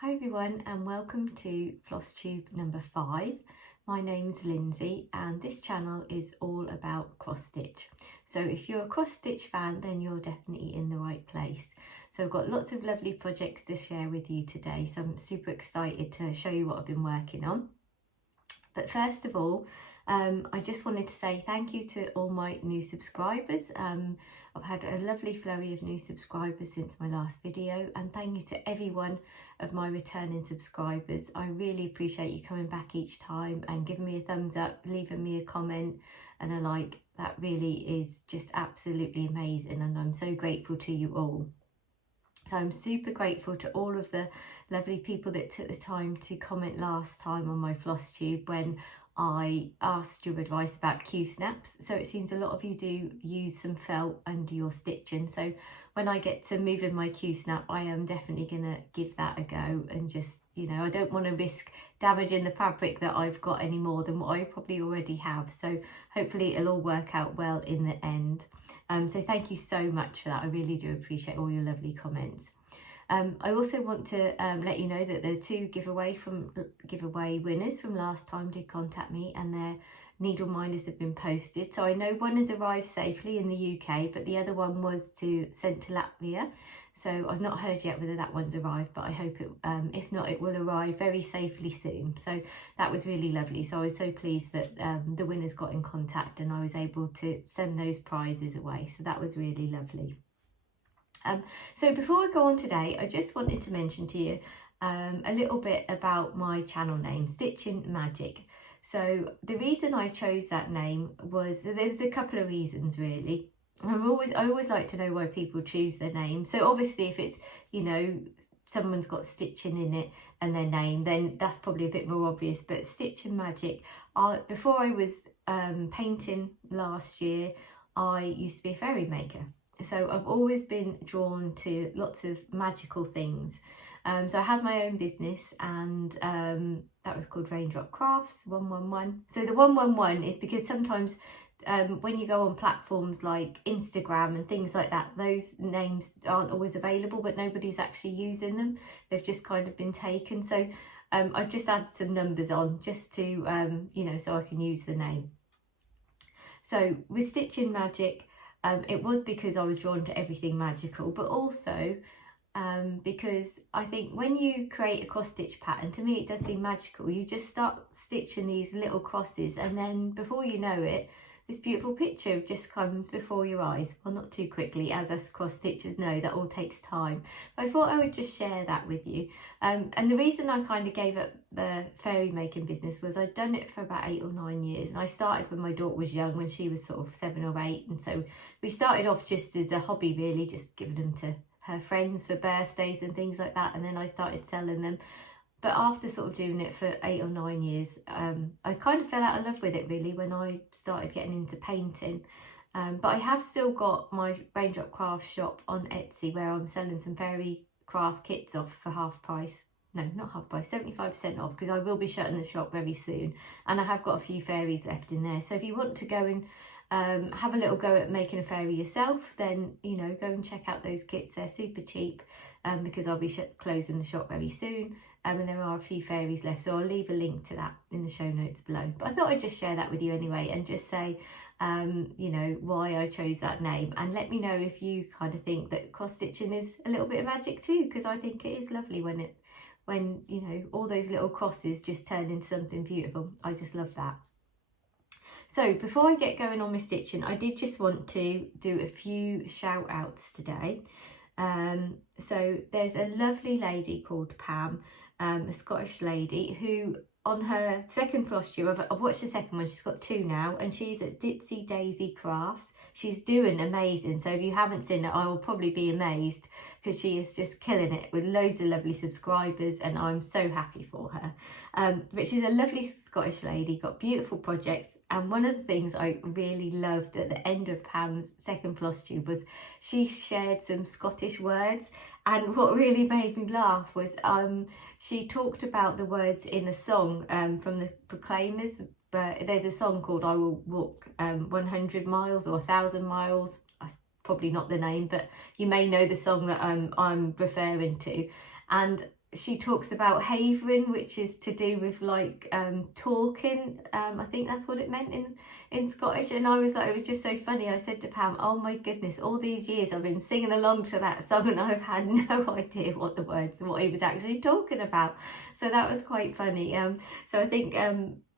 Hi everyone and welcome to Flosstube number 5. My name's Lynsey and this channel is all about cross stitch. So if you're a cross stitch fan then you're definitely in the right place. So I've got lots of lovely projects to share with you today, so I'm super excited to show you what I've been working on. But first of all, I just wanted to say thank you to all my new subscribers. I've had a lovely flurry of new subscribers since my last video, and thank you to every one of my returning subscribers. I really appreciate you coming back each time and giving me a thumbs up, leaving me a comment and a like. That really is just absolutely amazing, and I'm so grateful to you all. So I'm super grateful to all of the lovely people that took the time to comment last time on my Flosstube when I asked your advice about Q-snaps. So it seems a lot of you do use some felt under your stitching. So when I get to moving my Q-snap, I am definitely going to give that a go and just, you know, I don't want to risk damaging the fabric that I've got any more than what I probably already have. So hopefully it'll all work out well in the end. So thank you so much for that. I really do appreciate all your lovely comments. I also want to let you know that the two giveaway winners from last time did contact me, and their needle minders have been posted. So I know one has arrived safely in the UK, but the other one was sent to Latvia. So I've not heard yet whether that one's arrived, but I hope it, if not, it will arrive very safely soon. So that was really lovely. So I was so pleased that the winners got in contact and I was able to send those prizes away. So that was really lovely. So before I go on today, I just wanted to mention to you a little bit about my channel name, Stitching Magic. So the reason I chose that name was, there's a couple of reasons really. I always like to know why people choose their name. So obviously if it's, you know, someone's got stitching in it and their name, then that's probably a bit more obvious. But Stitching Magic, before I was painting last year, I used to be a fairy maker. So I've always been drawn to lots of magical things. So I had my own business, and that was called Raindrop Crafts 111. So the 111 is because sometimes when you go on platforms like Instagram and things like that, those names aren't always available, but nobody's actually using them. They've just kind of been taken. So I've just added some numbers on just to, you know, so I can use the name. So with Stitching Magic, it was because I was drawn to everything magical, but also because I think when you create a cross stitch pattern, to me it does seem magical. You just start stitching these little crosses, and then before you know it, this beautiful picture just comes before your eyes. Well, not too quickly, as us cross stitchers know, that all takes time. But I thought I would just share that with you. And the reason I kind of gave up the fairy making business was I'd done it for about 8 or 9 years. And I started when my daughter was young, when she was sort of 7 or 8. And so we started off just as a hobby, really, just giving them to her friends for birthdays and things like that. And then I started selling them. But after sort of doing it for 8 or 9 years, I kind of fell out of love with it really when I started getting into painting. But I have still got my Raindrop Craft shop on Etsy, where I'm selling some fairy craft kits off for half price. No, not half price, 75% off, because I will be shutting the shop very soon. And I have got a few fairies left in there. So if you want to go and have a little go at making a fairy yourself, then, you know, go and check out those kits. They're super cheap because I'll be closing the shop very soon. And there are a few fairies left, so I'll leave a link to that in the show notes below. But I thought I'd just share that with you anyway, and just say, you know, why I chose that name. And let me know if you kind of think that cross stitching is a little bit of magic too, because I think it is lovely when you know, all those little crosses just turn into something beautiful. I just love that. So before I get going on my stitching, I did just want to do a few shout outs today. So there's a lovely lady called Pam, a Scottish lady, who on her second Flosstube, I've watched the second one, she's got 2 now, and she's at Ditsy Daisy Crafts. She's doing amazing, so if you haven't seen it, I will probably be amazed, because she is just killing it with loads of lovely subscribers, and I'm so happy for her. But she's a lovely Scottish lady, got beautiful projects, and one of the things I really loved at the end of Pam's second Flosstube was she shared some Scottish words, and what really made me laugh was she talked about the words in a song from the Proclaimers. But there's a song called I Will Walk 100 miles or 1,000 miles. That's probably not the name, but you may know the song that I'm referring to. And she talks about havering, which is to do with like talking. I think that's what it meant in Scottish. And I was like, it was just so funny. I said to Pam, oh my goodness, all these years I've been singing along to that song and I've had no idea what the words and what he was actually talking about. So that was quite funny. So I think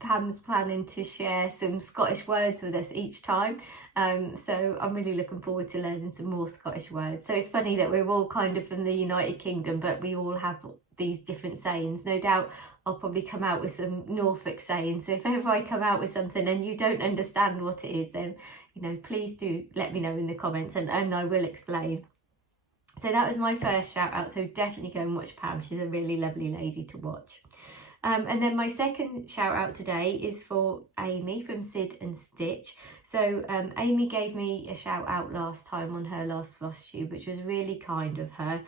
Pam's planning to share some Scottish words with us each time. So I'm really looking forward to learning some more Scottish words. So it's funny that we're all kind of from the United Kingdom, but we all have these different sayings. No doubt I'll probably come out with some Norfolk sayings. So if ever I come out with something and you don't understand what it is, then, you know, please do let me know in the comments and I will explain. So that was my first shout out. So definitely go and watch Pam. She's a really lovely lady to watch. And then my second shout out today is for Amy from Sid and Stitch. So Amy gave me a shout out last time on her last Flosstube, which was really kind of her.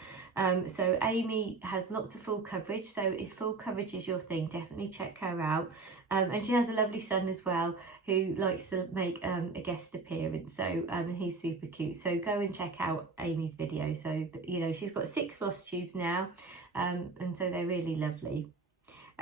So Amy has lots of full coverage. So if full coverage is your thing, definitely check her out. And she has a lovely son as well who likes to make a guest appearance. So he's super cute. So go and check out Amy's video. So, you know, she's got 6 Flosstubes now. And so they're really lovely.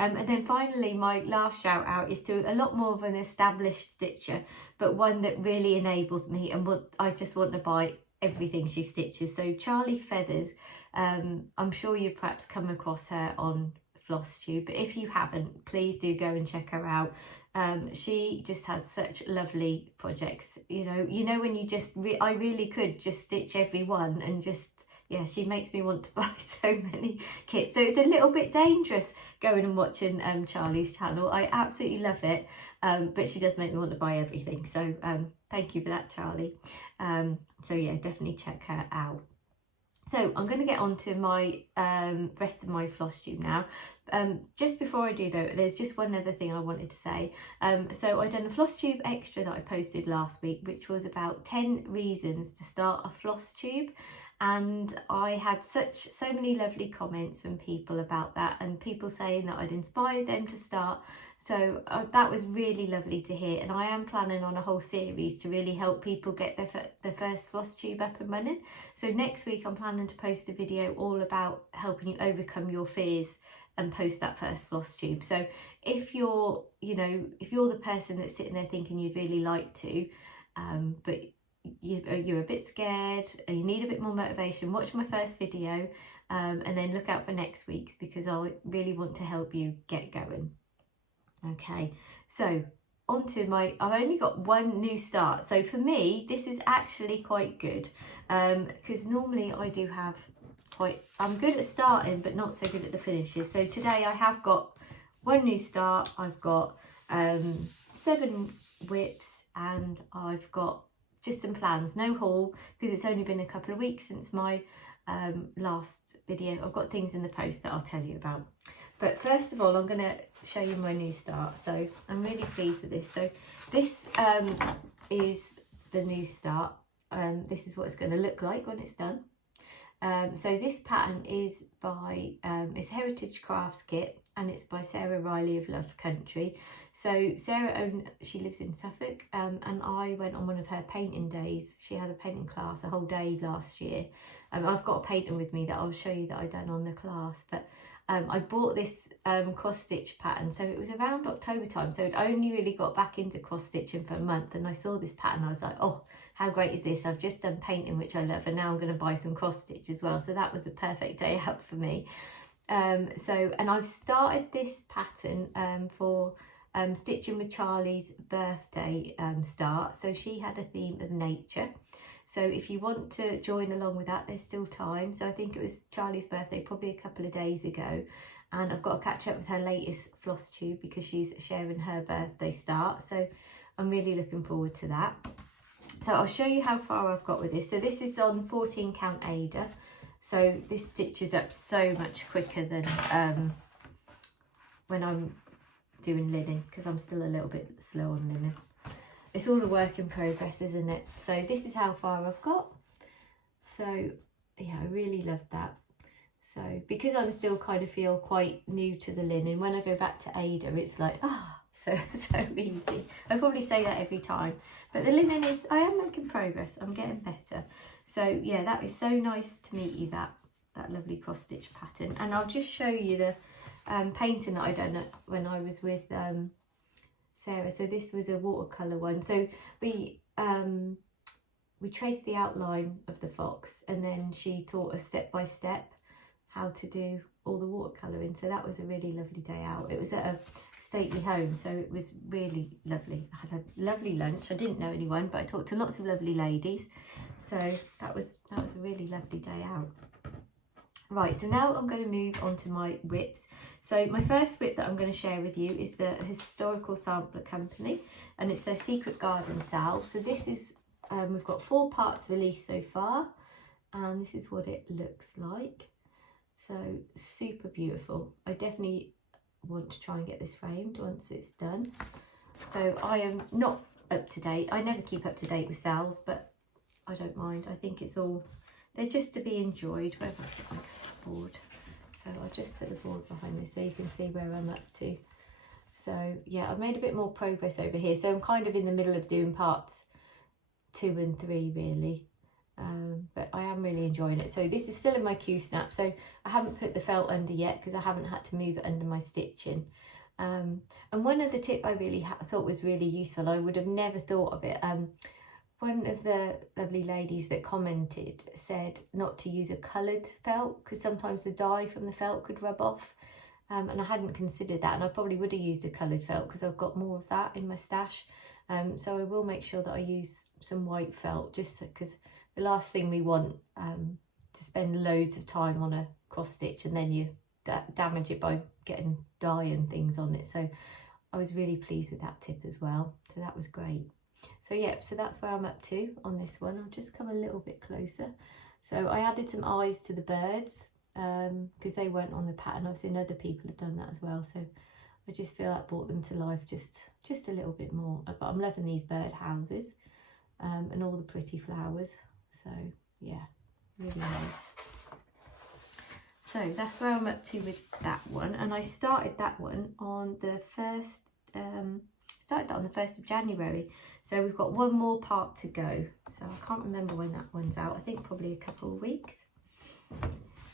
And then finally, my last shout out is to a lot more of an established stitcher, but one that really enables me and what I just want to buy everything she stitches. So Charlie Feathers, I'm sure you've perhaps come across her on Flosstube, but if you haven't, please do go and check her out. She just has such lovely projects. You know when you just, I really could just stitch every one and just, yeah, she makes me want to buy so many kits. So it's a little bit dangerous going and watching Charlie's channel. I absolutely love it, but she does make me want to buy everything. So thank you for that, Charlie. So yeah, definitely check her out. So I'm going to get on to my rest of my Flosstube now. Just before I do though, there's just one other thing I wanted to say. So I done a Flosstube extra that I posted last week, which was about 10 reasons to start a Flosstube. And I had so many lovely comments from people about that, and people saying that I'd inspired them to start. So that was really lovely to hear, and I am planning on a whole series to really help people get their first Flosstube up and running. So next week I'm planning to post a video all about helping you overcome your fears and post that first Flosstube. So if you're the person that's sitting there thinking you'd really like to, but you're a bit scared and you need a bit more motivation, watch my first video and then look out for next week's, because I really want to help you get going. Okay, so on to I've only got one new start. So for me, this is actually quite good because normally I do have I'm good at starting but not so good at the finishes. So today I have got one new start, I've got 7 WIPs, and I've got just some plans, no haul because it's only been a couple of weeks since my last video. I've got things in the post that I'll tell you about. But first of all, I'm going to show you my new start. So I'm really pleased with this. So this is the new start. This is what it's going to look like when it's done. So this pattern is by it's Heritage Crafts Kit, and it's by Sarah Riley of Love Country. So Sarah, she lives in Suffolk, and I went on one of her painting days. She had a painting class a whole day last year. I've got a painting with me that I'll show you that I done on the class, but I bought this cross stitch pattern. So it was around October time, so I'd only really got back into cross stitching for a month, and I saw this pattern. I was like, oh, how great is this? I've just done painting, which I love, and now I'm going to buy some cross stitch as well. So that was a perfect day out for me. And I've started this pattern for stitching with Charlie's birthday start. So she had a theme of nature. So if you want to join along with that, there's still time. So I think it was Charlie's birthday probably a couple of days ago, and I've got to catch up with her latest Flosstube because she's sharing her birthday start. So I'm really looking forward to that. So I'll show you how far I've got with this. So this is on 14 count Ada. So this stitches up so much quicker than when I'm doing linen, because I'm still a little bit slow on linen. It's all a work in progress, isn't it? So this is how far I've got. So yeah, I really love that. So because I'm still kind of feel quite new to the linen, when I go back to Ada, it's like, so easy. I probably say that every time, but the linen I am making progress. I'm getting better. So yeah, that is so nice to meet you, that that lovely cross stitch pattern. And I'll just show you the painting that I done when I was with Sarah. So this was a watercolour one. So we traced the outline of the fox, and then she taught us step by step how to do all the watercolouring. So that was a really lovely day out. It was at a stately home, so it was really lovely. I had a lovely lunch. I didn't know anyone, but I talked to lots of lovely ladies. So that was a really lovely day out. Right, so now I'm going to move on to my WIPs. So my first WIP that I'm going to share with you is the Historical Sampler Company, and it's their Secret Garden Salve. So this is, we've got 4 parts released so far, and this is what it looks like. So super beautiful. I definitely want to try and get this framed once it's done. So I am not up to date. I never keep up to date with salves, but I don't mind. I think it's all, they're just to be enjoyed. Where have I put my board? So I'll just put the board behind this so you can see where I'm up to. So yeah, I've made a bit more progress over here. So I'm kind of in the middle of doing parts 2 and 3 really. But I am really enjoying it. So this is still in my Q-snap. So I haven't put the felt under yet because I haven't had to move it under my stitching. And one of the tip I really thought was really useful, I would have never thought of it. One of the lovely ladies that commented said not to use a coloured felt because sometimes the dye from the felt could rub off. And I hadn't considered that, and I probably would have used a coloured felt because I've got more of that in my stash. So I will make sure that I use some white felt, just because the last thing we want to spend loads of time on a cross stitch and then you damage it by getting dye and things on it. So I was really pleased with that tip as well. So that was great. So yeah, so that's where I'm up to on this one. I'll just come a little bit closer. So I added some eyes to the birds because they weren't on the pattern. I've seen other people have done that as well. So I just feel that brought them to life just a little bit more. But I'm loving these bird houses and all the pretty flowers. So yeah, really nice. So that's where I'm up to with that one, and I started that one on the 1st on the 1st of January. So we've got one more part to go. So I can't remember when that one's out. I think probably a couple of weeks.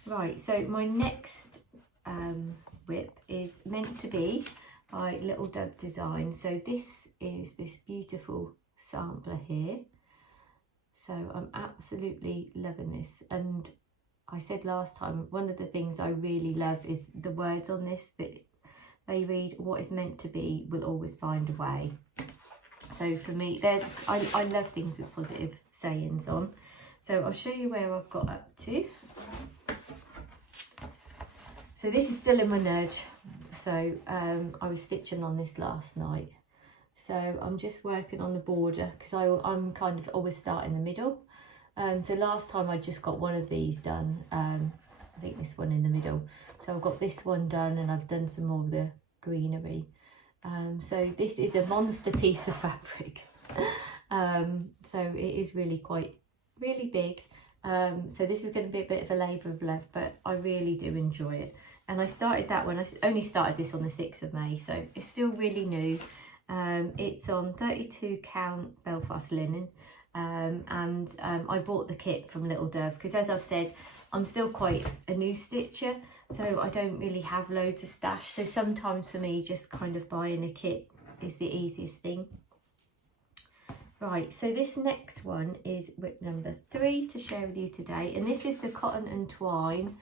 Right, so my next WIP is Meant to Be by Little Dove Design. So this is this beautiful sampler here. So I'm absolutely loving this, and I said last time, one of the things I really love is the words on this, that they read, "What is meant to be will always find a way." So for me, I love things with positive sayings on. So I'll show you where I've got up to. So this is still in my nudge. So I was stitching on this last night. So I'm just working on the border because I'm kind of always start in the middle. So last time I just got one of these done. I think this one in the middle. So I've got this one done, and I've done some more of the greenery. So this is a monster piece of fabric. So it is really big. So this is going to be a bit of a labour of love, but I really do enjoy it. And I started that one, I only started this on the 6th of May, so it's still really new. It's on 32 count Belfast linen, and I bought the kit from Little Dove because, as I've said, I'm still quite a new stitcher, so I don't really have loads of stash. So sometimes for me, just kind of buying a kit is the easiest thing. Right, so this next one is WIP number 3 to share with you today, and this is the Cotton and Twine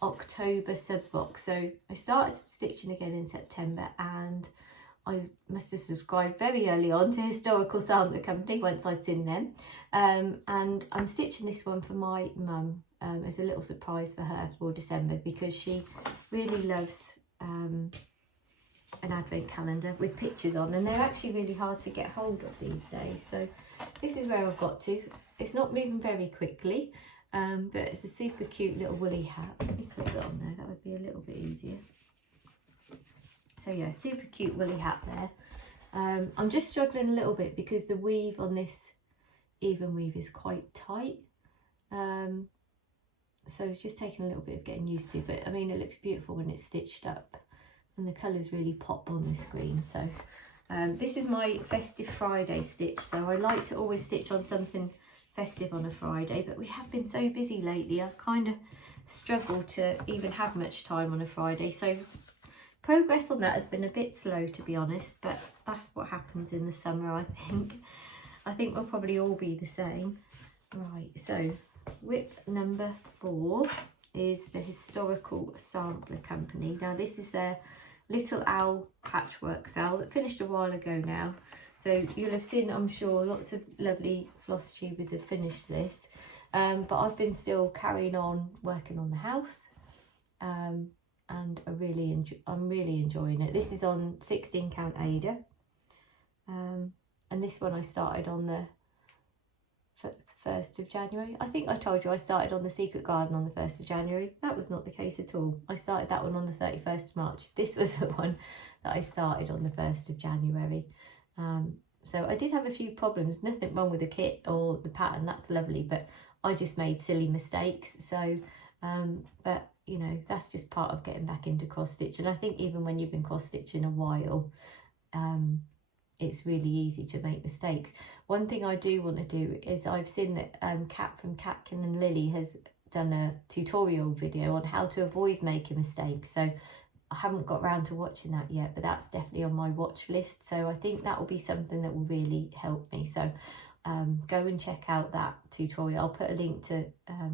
October sub box. So I started stitching again in September, and I must have subscribed very early on to Historical Sampler Company once I'd seen them, and I'm stitching this one for my mum as a little surprise for her for December, because she really loves an advent calendar with pictures on, and they're actually really hard to get hold of these days. So this is where I've got to. It's not moving very quickly, but it's a super cute little woolly hat. Let me click that on there, that would be a little bit easier. So yeah, super cute woolly hat there. I'm just struggling a little bit because the weave on this even weave is quite tight. So it's just taking a little bit of getting used to, but I mean, it looks beautiful when it's stitched up, and the colours really pop on the screen. So this is my Festive Friday stitch. So I like to always stitch on something festive on a Friday, but we have been so busy lately. I've kind of struggle to even have much time on a Friday. So progress on that has been a bit slow, to be honest, but that's what happens in the summer, I think. I think we'll probably all be the same. Right, so WIP number 4 is the Historical Sampler Company. Now this is their Little Owl patchwork sale that finished a while ago now. So you'll have seen, I'm sure, lots of lovely floss tubers have finished this. But I've been still carrying on working on the house. And I'm really enjoying it. This is on 16 count Ada. And this one I started on the 1st of January. I think I told you I started on the Secret Garden on the 1st of January. That was not the case at all. I started that one on the 31st of March. This was the one that I started on the 1st of January. So I did have a few problems. Nothing wrong with the kit or the pattern. That's lovely. But I just made silly mistakes. So, but you know, that's just part of getting back into cross stitch. And I think even when you've been cross stitching a while, it's really easy to make mistakes. One thing I do want to do is, I've seen that Kat from Catkin and Lily has done a tutorial video on how to avoid making mistakes. So I haven't got round to watching that yet, but that's definitely on my watch list. So I think that will be something that will really help me. So go and check out that tutorial. I'll put a link to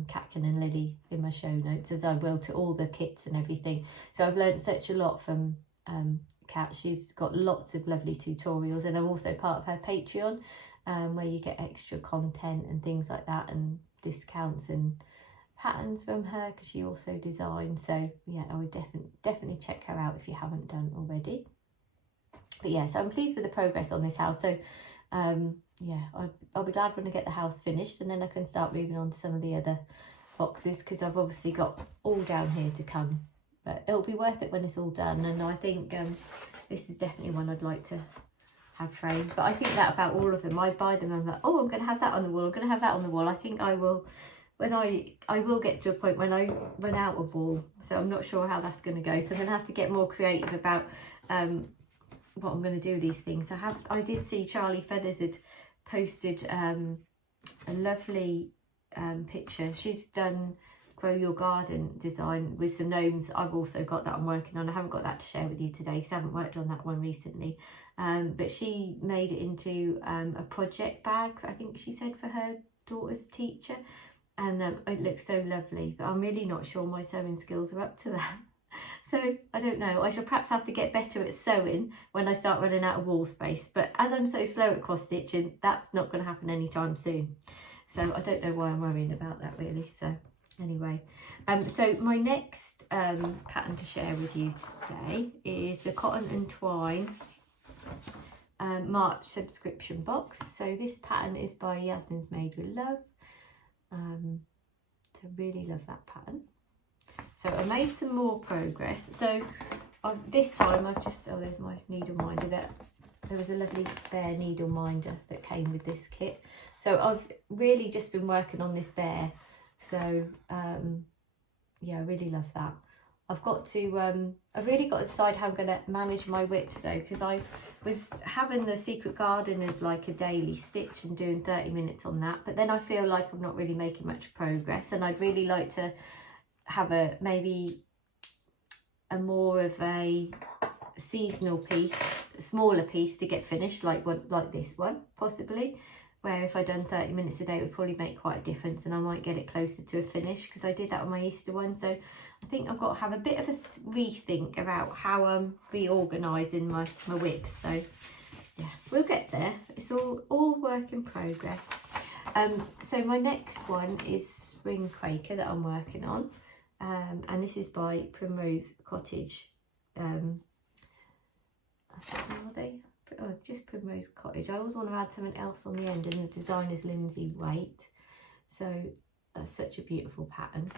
Catkin and Lily in my show notes, as I will to all the kits and everything. So I've learned such a lot from Kat. She's got lots of lovely tutorials, and I'm also part of her Patreon, where you get extra content and things like that, and discounts and patterns from her, because she also designs. So yeah, I would definitely check her out if you haven't done already. But yeah, so I'm pleased with the progress on this house. So yeah, I'll be glad when I get the house finished, and then I can start moving on to some of the other boxes, because I've obviously got all down here to come. But it'll be worth it when it's all done. And I think this is definitely one I'd like to have framed. But I think that about all of them. I buy them and I'm like, oh, I'm going to have that on the wall. I'm going to have that on the wall. I think I will, when I will get to a point when I run out of wall. So I'm not sure how that's going to go. So I'm going to have to get more creative about what I'm going to do with these things. I did see Charlie Feathers had posted a lovely picture. She's done Grow Your Garden design with some gnomes. I've also got that I'm working on. I haven't got that to share with you today because I haven't worked on that one recently. But she made it into a project bag, I think she said, for her daughter's teacher. And it looks so lovely. But I'm really not sure my sewing skills are up to that. So I don't know. I shall perhaps have to get better at sewing when I start running out of wall space. But as I'm so slow at cross stitching, that's not going to happen anytime soon. So I don't know why I'm worrying about that really. So anyway, so my next pattern to share with you today is the Cotton and Twine March subscription box. So this pattern is by Yasmin's Made with Love. So really love that pattern. So I made some more progress. So this time I've just, oh, there's my needle minder. There was a lovely bear needle minder that came with this kit. So I've really just been working on this bear. So yeah, I really love that. I've really got to decide how I'm going to manage my WIPs though, because I was having the Secret Garden as like a daily stitch and doing 30 minutes on that, but then I feel like I'm not really making much progress, and I'd really like to have maybe a more of a seasonal piece, a smaller piece to get finished, like this one possibly, where if I'd done 30 minutes a day it would probably make quite a difference, and I might get it closer to a finish, because I did that on my Easter one. So I think I've got to have a bit of a rethink about how I'm reorganising my WIPs. So yeah, we'll get there. It's all work in progress. So my next one is Spring Quaker that I'm working on, and this is by Primrose Cottage. Are they? Oh, just Primrose Cottage. I always want to add something else on the end, and the design is Lynsey Waite. So that's such a beautiful pattern.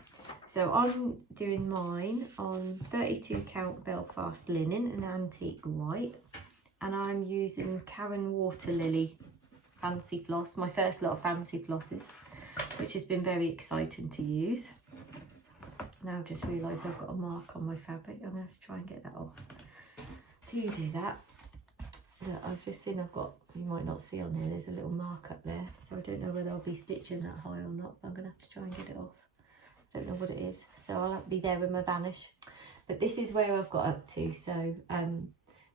So I'm doing mine on 32 count Belfast linen and antique white, and I'm using Karen Water Lily fancy floss, my first lot of fancy flosses, which has been very exciting to use. Now I've just realised I've got a mark on my fabric. I'm going to have to try and get that off. Do that. Look, I've just seen you might not see on here, there's a little mark up there, so I don't know whether I'll be stitching that high or not, but I'm going to have to try and get it off. don't know what it is, so I'll have to be there with my vanish. But this is where I've got up to. So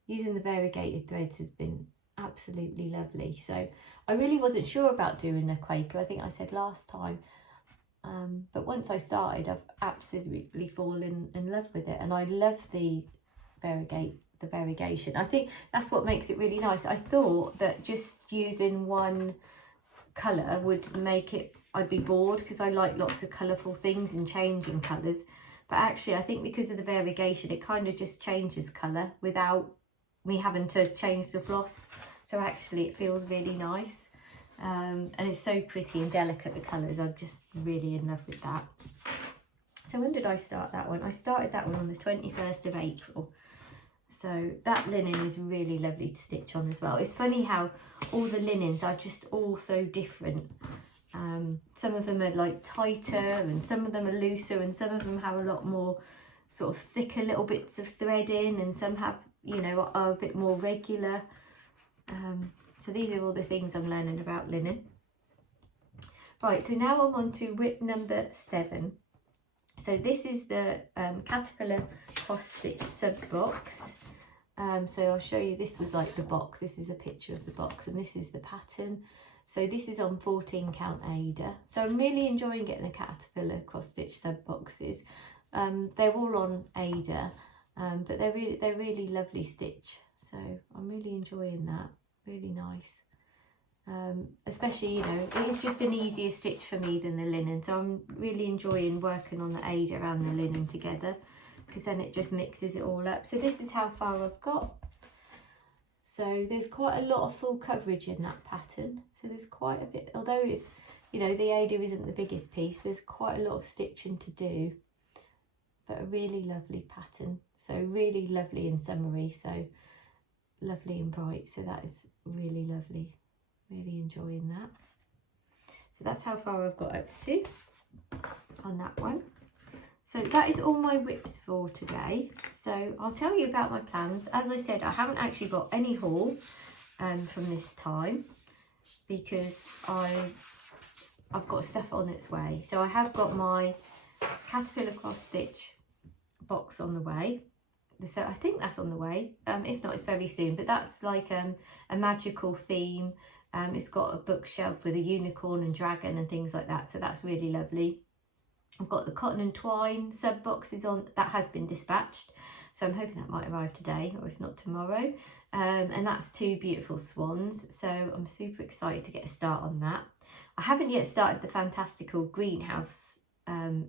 using the variegated threads has been absolutely lovely. So I really wasn't sure about doing a Quaker, I think I said last time, but once I started, I've absolutely fallen in love with it, and I love the variegation. I think that's what makes it really nice. I thought that just using one colour would make it, I'd be bored, because I like lots of colourful things and changing colours, but actually I think because of the variegation it kind of just changes colour without me having to change the floss, so actually it feels really nice. And it's so pretty and delicate, the colours. I'm just really in love with that. So when did I start that one? I started that one on the 21st of April. So that linen is really lovely to stitch on as well. It's funny how all the linens are just all so different. Some of them are like tighter and some of them are looser, and some of them have a lot more sort of thicker little bits of thread in, and some have, you know, are a bit more regular. So these are all the things I'm learning about linen. Right, so now I'm on to WIP number 7. So this is the Caterpillar cross stitch sub box. So I'll show you, this was like the box. This is a picture of the box, and this is the pattern. So this is on 14 count Ada. So I'm really enjoying getting the Caterpillar cross stitch sub boxes. They're all on Ada, but they're really lovely stitch. So I'm really enjoying that. Really nice. Especially, you know, it is just an easier stitch for me than the linen, so I'm really enjoying working on the Ada and the linen together, because then it just mixes it all up. So this is how far I've got. So there's quite a lot of full coverage in that pattern, so there's quite a bit, although it's, you know, the Ada isn't the biggest piece, there's quite a lot of stitching to do, but a really lovely pattern. So really lovely in summery, so lovely and bright, so that is really lovely. Really enjoying that. So that's how far I've got up to on that one. So that is all my WIPs for today. So I'll tell you about my plans. As I said, I haven't actually got any haul from this time, because I've got stuff on its way. So I have got my Caterpillar cross stitch box on the way. So I think that's on the way. If not, it's very soon. But that's like a magical theme. It's got a bookshelf with a unicorn and dragon and things like that. So that's really lovely. I've got the cotton and twine sub boxes on. That has been dispatched. So I'm hoping that might arrive today, or if not tomorrow. And that's 2 beautiful swans. So I'm super excited to get a start on that. I haven't yet started the fantastical greenhouse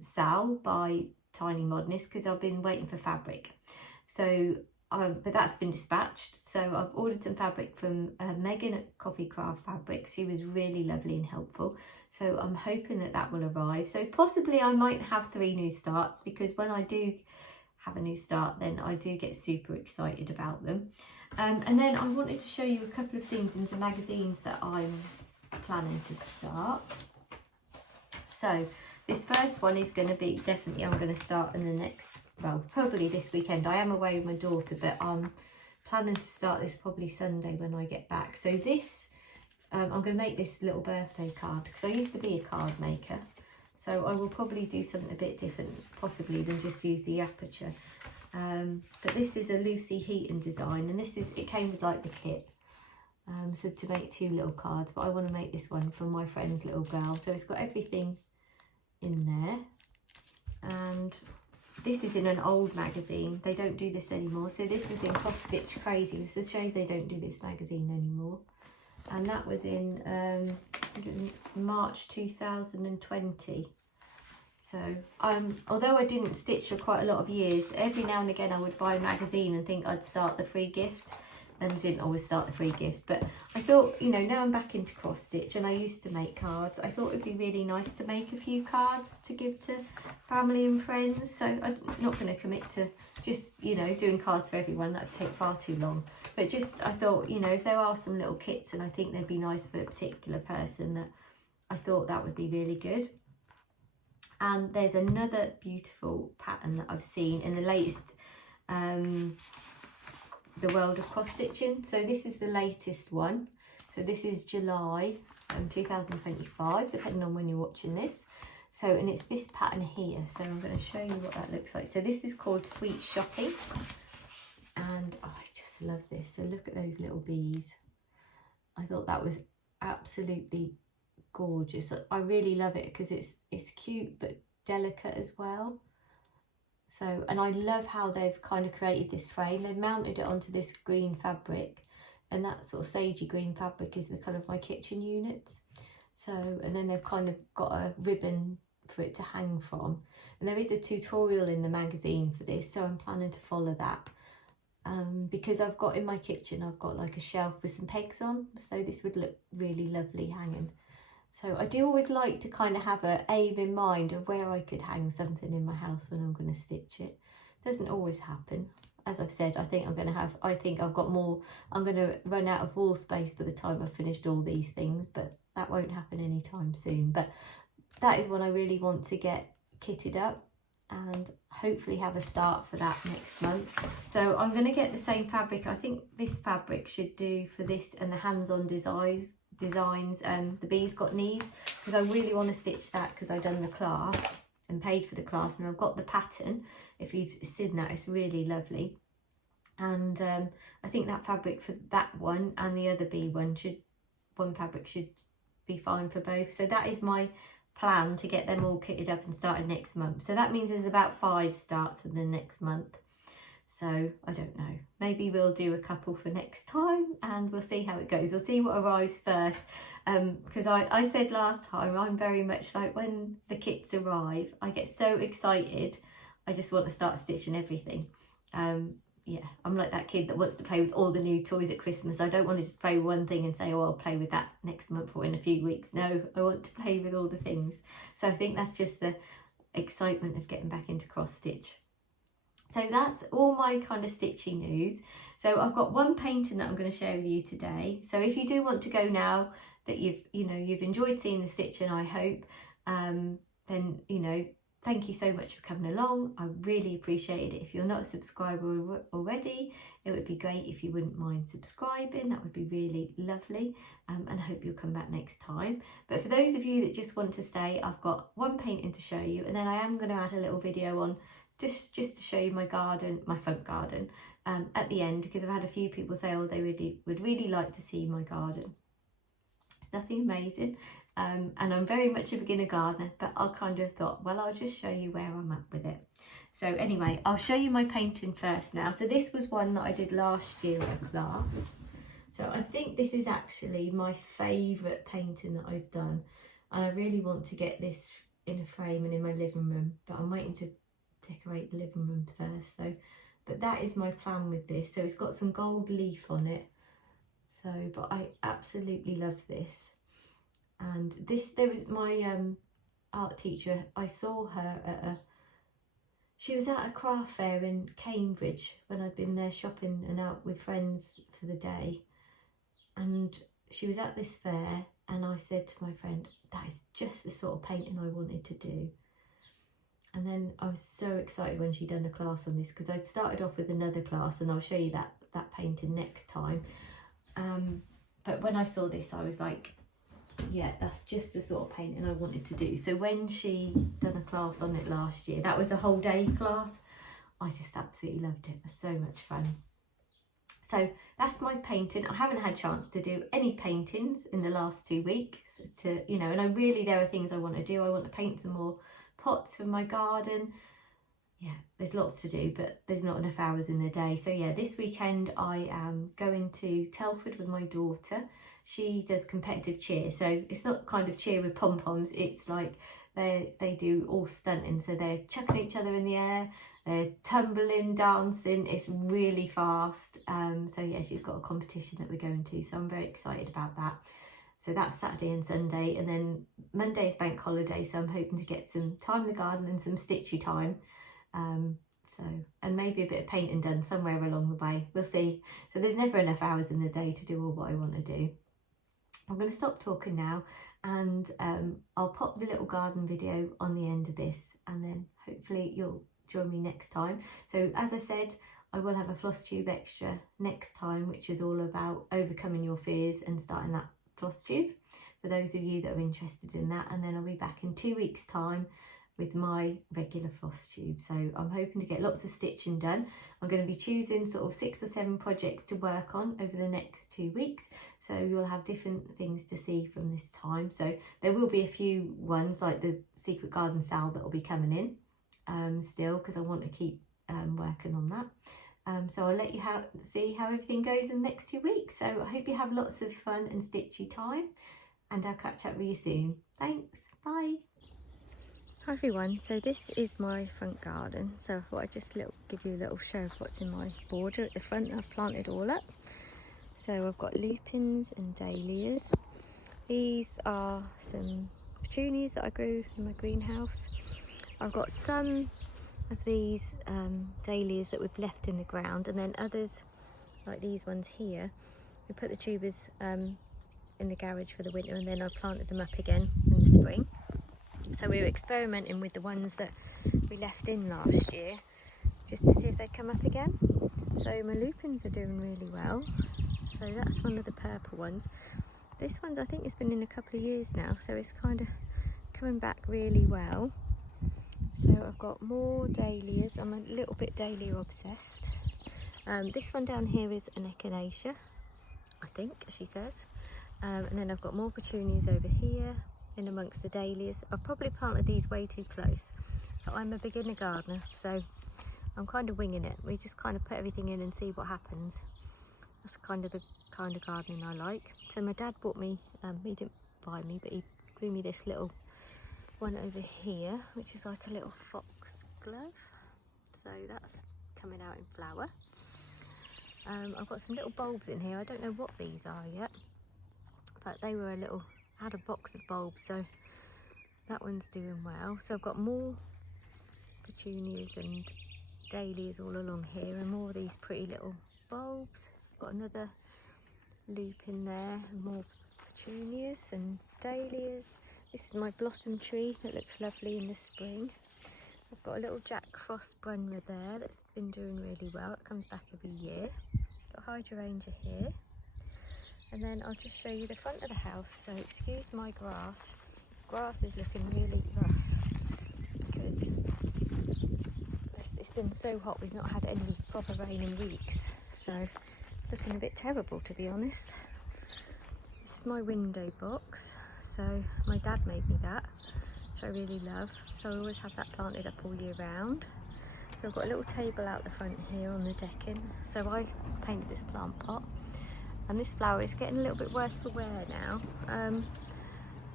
Sal by Tiny Modernist, because I've been waiting for fabric. So, but that's been dispatched. So I've ordered some fabric from Megan at Coffee Craft Fabrics, who was really lovely and helpful. So I'm hoping that that will arrive. So possibly I might have 3 new starts, because when I do have a new start, then I do get super excited about them. And then I wanted to show you a couple of things in some magazines that I'm planning to start. So this first one is going to be, definitely I'm going to start in the next, well, probably this weekend. I am away with my daughter, but I'm planning to start this probably Sunday when I get back. So this, I'm going to make this little birthday card, because I used to be a card maker. So I will probably do something a bit different, possibly, than just use the aperture. But this is a Lucy Heaton design, and this is, it came with like the kit. So to make 2 little cards, but I want to make this one for my friend's little girl. So it's got everything in there, and this is in an old magazine. They don't do this anymore. So this was in Cross Stitch Crazy. It's a shame they don't do this magazine anymore. And that was in March 2020. So although I didn't stitch for quite a lot of years, every now and again I would buy a magazine and think I'd start the free gift. Then I didn't always start the free gift, but I thought, you know, now I'm back into cross stitch and I used to make cards. I thought it'd be really nice to make a few cards to give to family and friends. So I'm not going to commit to just, you know, doing cards for everyone. That'd take far too long. But just, I thought, you know, if there are some little kits and I think they'd be nice for a particular person, that I thought that would be really good. And there's another beautiful pattern that I've seen in the latest The World of Cross Stitching. So this is the latest one. So this is July 2025, depending on when you're watching this. So, and it's this pattern here, so I'm going to show you what that looks like. So this is called Sweet Shopping, and oh, I just love this. So look at those little bees. I thought that was absolutely gorgeous. I really love it because it's cute but delicate as well. So, and I love how they've kind of created this frame. They've mounted it onto this green fabric, and that sort of sagey green fabric is the colour of my kitchen units. So, and then they've kind of got a ribbon for it to hang from. And there is a tutorial in the magazine for this, so I'm planning to follow that. Because I've got in my kitchen, I've got like a shelf with some pegs on, so this would look really lovely hanging. So I do always like to kind of have an aim in mind of where I could hang something in my house when I'm going to stitch it. Doesn't always happen. As I've said, I think I'm going to run out of wall space by the time I've finished all these things, but that won't happen anytime soon. But that is what I really want to get kitted up, and hopefully have a start for that next month. So I'm going to get the same fabric. I think this fabric should do for this and the hands-on designs. The Bees Got Knees, because I really want to stitch that because I've done the class and paid for the class, and I've got the pattern. If you've seen that, it's really lovely. And I think that fabric for that one and the other bee one fabric should be fine for both. So that is my plan, to get them all kitted up and started next month. So that means there's about 5 starts for the next month. So I don't know, maybe we'll do a couple for next time and we'll see how it goes. We'll see what arrives first, because I said last time, I'm very much like, when the kits arrive, I get so excited, I just want to start stitching everything. Yeah, I'm like that kid that wants to play with all the new toys at Christmas. I don't want to just play with one thing and say, oh, I'll play with that next month or in a few weeks. No, I want to play with all the things. So I think that's just the excitement of getting back into cross stitch. So that's all my kind of stitching news. So I've got one painting that I'm going to share with you today. So if you do want to go now that you've enjoyed seeing the stitching, I hope, then thank you so much for coming along. I really appreciate it. If you're not a subscriber already, it would be great if you wouldn't mind subscribing. That would be really lovely, and I hope you'll come back next time. But for those of you that just want to stay, I've got one painting to show you, and then I am going to add a little video on just to show you my garden, my front garden, at the end, because I've had a few people say, oh, they would really like to see my garden. It's nothing amazing. And I'm very much a beginner gardener, but I kind of thought, well, I'll just show you where I'm at with it. So anyway, I'll show you my painting first now. So this was one that I did last year at class. So I think this is actually my favourite painting that I've done. And I really want to get this in a frame and in my living room, but I'm waiting to decorate the living room first. So, but that is my plan with this. So it's got some gold leaf on it. So, but I absolutely love this. And there was my art teacher, I saw her she was at a craft fair in Cambridge when I'd been there shopping and out with friends for the day. And she was at this fair, and I said to my friend, that is just the sort of painting I wanted to do. And then I was so excited when she'd done a class on this, because I'd started off with another class, and I'll show you that painting next time. But when I saw this, I was like, yeah, that's just the sort of painting I wanted to do. So when she done a class on it last year, that was a whole day class, I just absolutely loved it. It was so much fun. So that's my painting. I haven't had a chance to do any paintings in the last 2 weeks, and there are things I want to do. I want to paint some more pots for my garden. Yeah, there's lots to do, but there's not enough hours in the day. So yeah, this weekend I am going to Telford with my daughter. She does competitive cheer, so it's not kind of cheer with pom-poms, it's like they do all stunting, so they're chucking each other in the air, they're tumbling, dancing, it's really fast. So yeah, she's got a competition that we're going to, so I'm very excited about that. So that's Saturday and Sunday, and then Monday's bank holiday, so I'm hoping to get some time in the garden and some stitchy time. And maybe a bit of painting done somewhere along the way, we'll see. So there's never enough hours in the day to do all what I want to do. I'm going to stop talking now, and I'll pop the little garden video on the end of this, and then hopefully you'll join me next time. So as I said, I will have a Flosstube extra next time, which is all about overcoming your fears and starting that floss tube. for those of you that are interested in that. And then I'll be back in 2 weeks' time with my regular floss tube. So I'm hoping to get lots of stitching done. I'm going to be choosing sort of 6 or 7 projects to work on over the next 2 weeks. So you'll have different things to see from this time. So there will be a few ones like the Secret Garden Sal that will be coming in still, because I want to keep working on that. So I'll let you see how everything goes in the next 2 weeks. So I hope you have lots of fun and stitchy time, and I'll catch up with you soon. Thanks, bye. Hi everyone, so this is my front garden. So I thought I'd just give you a little show of what's in my border at the front. I've planted all up. So I've got lupins and dahlias. These are some petunias that I grew in my greenhouse. I've got some of these dahlias that we've left in the ground, and then others like these ones here. We put the tubers in the garage for the winter, and then I planted them up again in the spring. So we were experimenting with the ones that we left in last year, just to see if they'd come up again. So my lupins are doing really well. So that's one of the purple ones. This one's, I think it's been in a couple of years now, so it's kind of coming back really well. So I've got more dahlias. I'm a little bit dahlia obsessed. This one down here is an echinacea, I think she says. And then I've got more petunias over here in amongst the dahlias. I've probably planted these way too close, but I'm a beginner gardener, so I'm kind of winging it. We just kind of put everything in and see what happens. That's kind of the kind of gardening I like. So my dad bought me, he didn't buy me, but he grew me this little one over here, which is like a little foxglove. So that's coming out in flower. I've got some little bulbs in here. I don't know what these are yet, but they were I had a box of bulbs, so that one's doing well. So I've got more petunias and dahlias all along here, and more of these pretty little bulbs. I've got another lupin there, and more petunias and dahlias. This is my blossom tree that looks lovely in the spring. I've got a little Jack Frost Brunner there that's been doing really well. It comes back every year. Got hydrangea here. And then I'll just show you the front of the house. So excuse my grass. Grass is looking really rough because it's been so hot. We've not had any proper rain in weeks. So it's looking a bit terrible, to be honest. This is my window box. So my dad made me that, which I really love. So I always have that planted up all year round. So I've got a little table out the front here on the decking. So I painted this plant pot. And this flower is getting a little bit worse for wear now,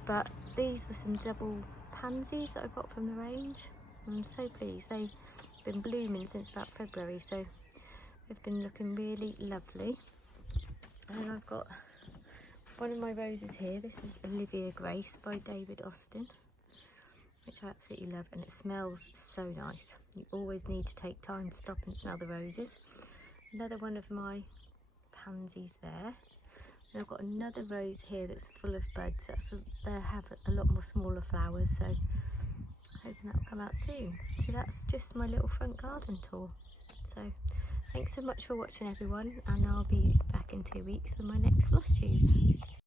but these were some double pansies that I got from the range. I'm so pleased. They've been blooming since about February, so they've been looking really lovely. And I've got one of my roses here. This is Olivia Grace by David Austin, which I absolutely love, and it smells so nice. You always need to take time to stop and smell the roses. Another one of my pansies there, and I've got another rose here that's full of buds. They have a lot more smaller flowers, so I'm hoping that will come out soon. So that's just my little front garden tour. So thanks so much for watching everyone, and I'll be back in 2 weeks with my next floss tube.